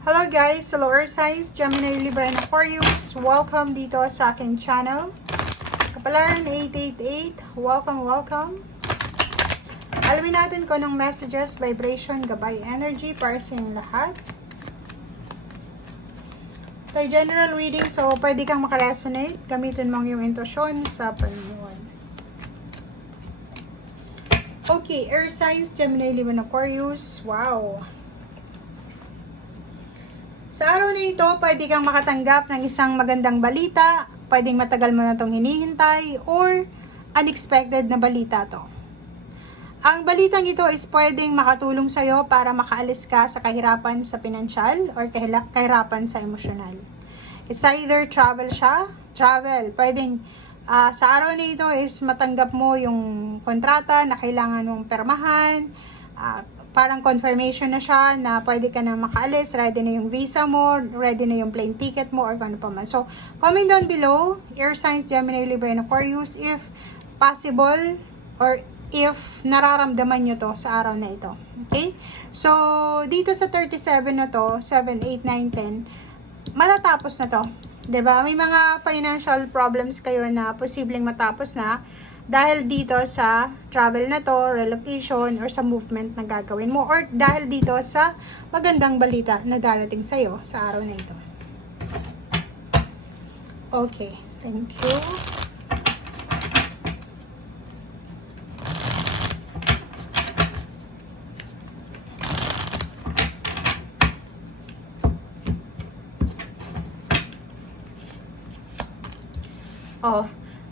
Hello guys, hello Earth Signs, Gemini, Libra, and Aquarius. Welcome dito sa aking channel. Kapalaran 888, welcome. Alamin natin kung anong messages, vibration, gabay, energy para sa inyong lahat. Ito general reading, so pwede kang makaresonate. Gamitin mo yung intuition sa panimuan. Okay, Earth Signs, Gemini, Libra, and Aquarius. Wow! Sa araw na ito, pwede kang makatanggap ng isang magandang balita, pwedeng matagal mo na itong hinihintay, or unexpected na balita to. Ang balitang ito is pwedeng makatulong sa'yo para makaalis ka sa kahirapan sa pinansyal or kahirapan sa emosyonal. It's either travel siya, pwedeng sa araw na ito is matanggap mo yung kontrata na kailangan mong permahan, parang confirmation na siya na pwede ka na makaalis, ready na yung visa mo, ready na yung plane ticket mo, or ano pa man. So, comment down below, Air Signs, Gemini, Libra, and Aquarius, if possible, or if nararamdaman nyo to sa araw na ito. Okay? So, dito sa 37 na to, 7, 8, 9, 10, matatapos na to. 'Di ba? May mga financial problems kayo na posibleng matapos na, dahil dito sa travel na to, relocation, or sa movement na gagawin mo, or dahil dito sa magandang balita na darating sa'yo sa araw na ito. Okay, thank you.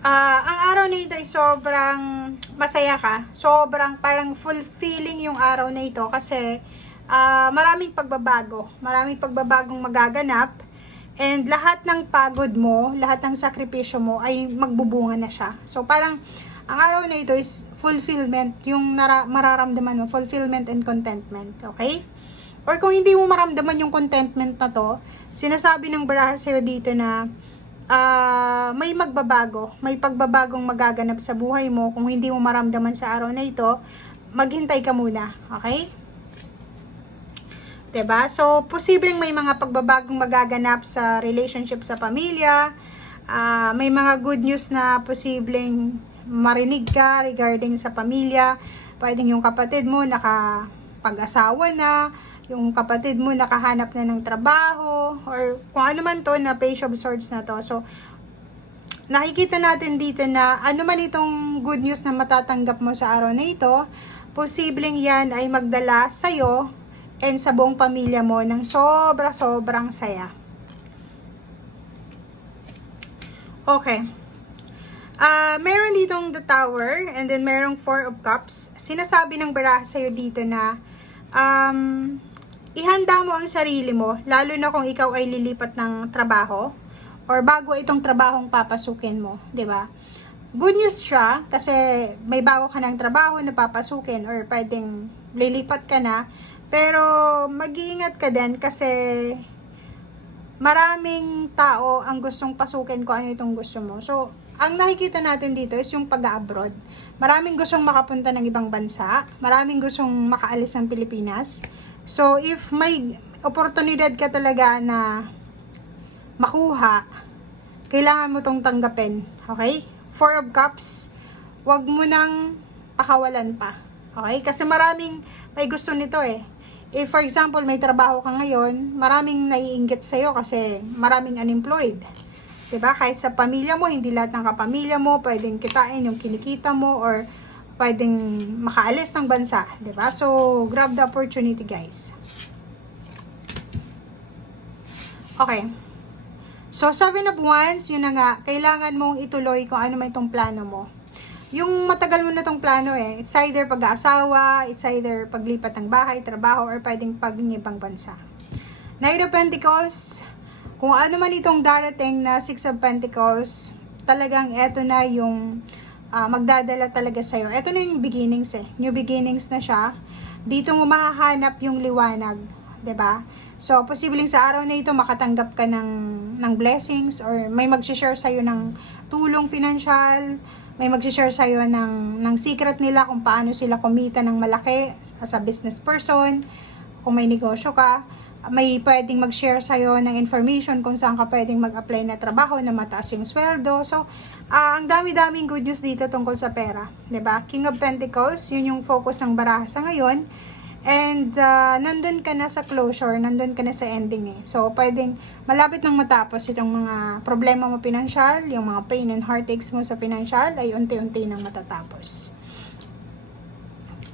Ang araw na ito ay sobrang masaya ka. Sobrang parang fulfilling yung araw na ito kasi maraming pagbabago. Maraming pagbabagong magaganap. And lahat ng pagod mo, lahat ng sakripisyo mo ay magbubunga na siya. So parang ang araw na ito is fulfillment. Yung mararamdaman mo, fulfillment and contentment. Okay? Or kung hindi mo maramdaman yung contentment na to, sinasabi ng baraha sa'yo dito na may magbabago, may pagbabagong magaganap sa buhay mo. Kung hindi mo maramdaman sa araw na ito, maghintay ka muna, okay? 'Di ba? So, posibleng may mga pagbabagong magaganap sa relationship sa pamilya. May mga good news na posibleng marinig ka regarding sa pamilya. Pwedeng yung kapatid mo nakapag-asawa na, yung kapatid mo nakahanap na ng trabaho, or kung ano man to na Page of Swords na to. So, nakikita natin dito na ano man itong good news na matatanggap mo sa araw na ito, posibleng yan ay magdala sa'yo and sa buong pamilya mo ng sobrang saya. Okay. Meron ditong the Tower, and then merong 4 of Cups. Sinasabi ng baraha sa'yo dito na ihanda mo ang sarili mo, lalo na kung ikaw ay lilipat ng trabaho or bago itong trabahong papasukin mo, 'di ba? Good news siya kasi may bago ka ng trabaho na papasukin or pwedeng lilipat ka na, pero mag-iingat ka din kasi maraming tao ang gustong pasukin kung ano itong gusto mo. So, ang nakikita natin dito is yung pag-abroad. Maraming gustong makapunta ng ibang bansa, maraming gustong makaalis ng Pilipinas. So, if may oportunidad ka talaga na makuha, kailangan mo tong tanggapin. Okay? 4 of Cups, wag mo nang pakawalan pa. Okay? Kasi maraming may gusto nito eh. If for example, may trabaho ka ngayon, maraming naiinggit sa'yo kasi maraming unemployed. 'Di ba? Kahit sa pamilya mo, hindi lahat ng kapamilya mo pwedeng kitain yung kinikita mo or pwedeng makaalis ng bansa, 'di ba? So, grab the opportunity, guys. Okay. So, 7 of Wands, yun na nga, kailangan mong ituloy kung ano man itong plano mo. Yung matagal mo na itong plano eh, it's either pag-aasawa, it's either paglipat ng bahay, trabaho, or pwedeng pag-ibang bansa. Knight of Pentacles, kung ano man itong darating na 6 of Pentacles, talagang eto na yung magdadala talaga sa'yo. Ito na yung beginnings eh. New beginnings na siya. Dito mo mahahanap yung liwanag. 'Di ba? So, posibleng sa araw na ito makatanggap ka ng blessings, or may mag-share sa'yo ng tulong financial, may mag-share sa'yo ng secret nila kung paano sila kumita ng malaki as a business person, kung may negosyo ka. may pwedeng mag-share sa'yo ng information kung saan ka pwedeng mag-apply na trabaho na mataas yung sweldo. So, ang dami-daming good news dito tungkol sa pera. 'Di ba? King of Pentacles, yun yung focus ng baraha sa ngayon. And nandun ka na sa closure, nandun ka na sa ending eh. So, pwedeng malapit nang matapos itong mga problema mo pinansyal, yung mga pain and heartaches mo sa pinansyal ay unti-unti nang matatapos.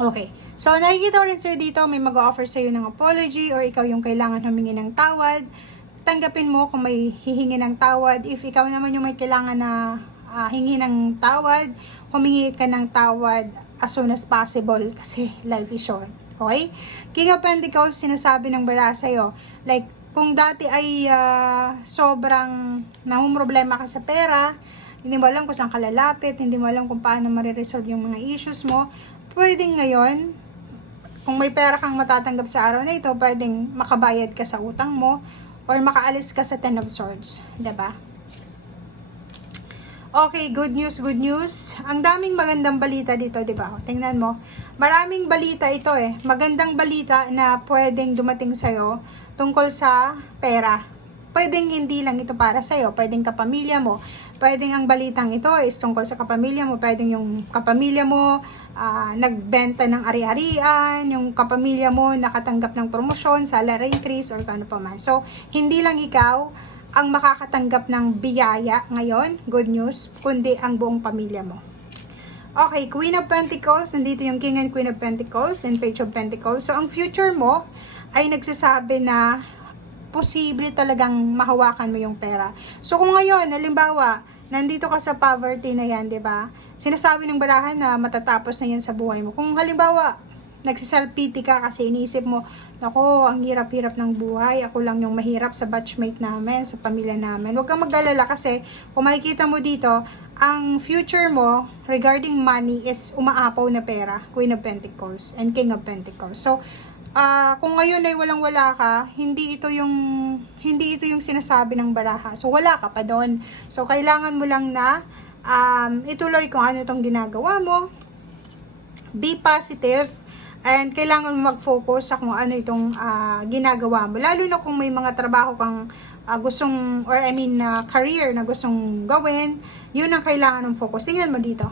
Okay. So, nakikita ko rin sa'yo dito, may mag-offer sa'yo ng apology or ikaw yung kailangan humingi ng tawad. Tanggapin mo kung may hihingi ng tawad. If ikaw naman yung may kailangan na hingi ng tawad, humingi ka ng tawad as soon as possible kasi life is short. Okay? King of Pentacles, sinasabi ng baraha sa'yo, like, kung dati ay sobrang namumroblema ka sa pera, hindi mo alam kung saan ka lalapit, hindi mo alam kung paano mariresolve yung mga issues mo, pwedeng ngayon, kung may pera kang matatanggap sa araw na ito, pwedeng makabayad ka sa utang mo or makaalis ka sa Ten of Swords. Diba? Okay, good news, good news. Ang daming magandang balita dito, diba? Tingnan mo. Maraming balita ito eh. Magandang balita na pwedeng dumating sa'yo tungkol sa pera. Pwedeng hindi lang ito para sa'yo. Pwedeng kapamilya mo. Pwedeng ang balitang ito is tungkol sa kapamilya mo. Pwedeng yung kapamilya mo nagbenta ng ari-arian, yung kapamilya mo nakatanggap ng promosyon, salary increase, or ano pa man. So, hindi lang ikaw ang makakatanggap ng biyaya ngayon, good news, kundi ang buong pamilya mo. Okay, Queen of Pentacles, nandito yung King and Queen of Pentacles and Page of Pentacles. So, ang future mo ay nagsasabi na posible talagang mahawakan mo yung pera. So, kung ngayon, halimbawa, nandito ka sa poverty na yan, di ba? Sinasabi ng barahan na matatapos na yan sa buhay mo. Kung halimbawa, nagsiself-pity ka kasi inisip mo, ako, ang hirap-hirap ng buhay, ako lang yung mahirap sa batchmate namin, sa pamilya namin. Huwag kang mag-alala kasi kung makikita mo dito, ang future mo regarding money is umaapaw na pera, Queen of Pentacles and King of Pentacles. So, kung ngayon ay walang-wala ka, hindi ito yung sinasabi ng baraha. So, wala ka pa doon. So, kailangan mo lang na ituloy kung ano itong ginagawa mo. Be positive. And kailangan mo mag-focus sa kung ano itong ginagawa mo. Lalo na kung may mga trabaho kang gustong, or career na gustong gawin, yun ang kailangan ng focus. Tingnan mo dito.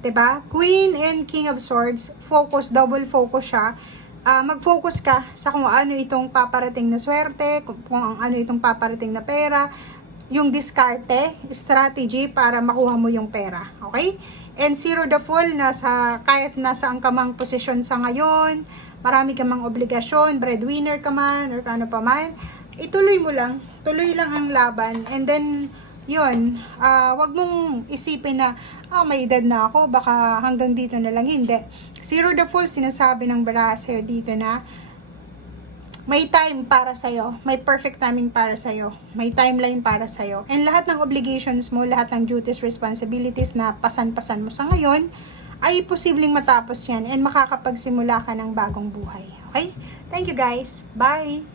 'Di ba? Queen and King of Swords, focus, double focus siya. Mag-focus ka sa kung ano itong paparating na swerte, kung ano itong paparating na pera, yung diskarte, strategy para makuha mo yung pera. Okay? And zero the Fool, kahit nasa ang kamang posisyon sa ngayon, marami ka mang obligasyon, breadwinner ka man, or ano pa man, ituloy mo lang, tuloy lang ang laban, and then, yun, wag mong isipin na, may edad na ako, baka hanggang dito na lang, hindi. Zero the Fool, sinasabi ng baraha sa'yo dito na, may time para sa'yo, may perfect timing para sa'yo, may timeline para sa'yo, and lahat ng obligations mo, lahat ng duties, responsibilities na pasan-pasan mo sa ngayon, ay posibleng matapos yan, and makakapagsimula ka ng bagong buhay. Okay? Thank you guys. Bye!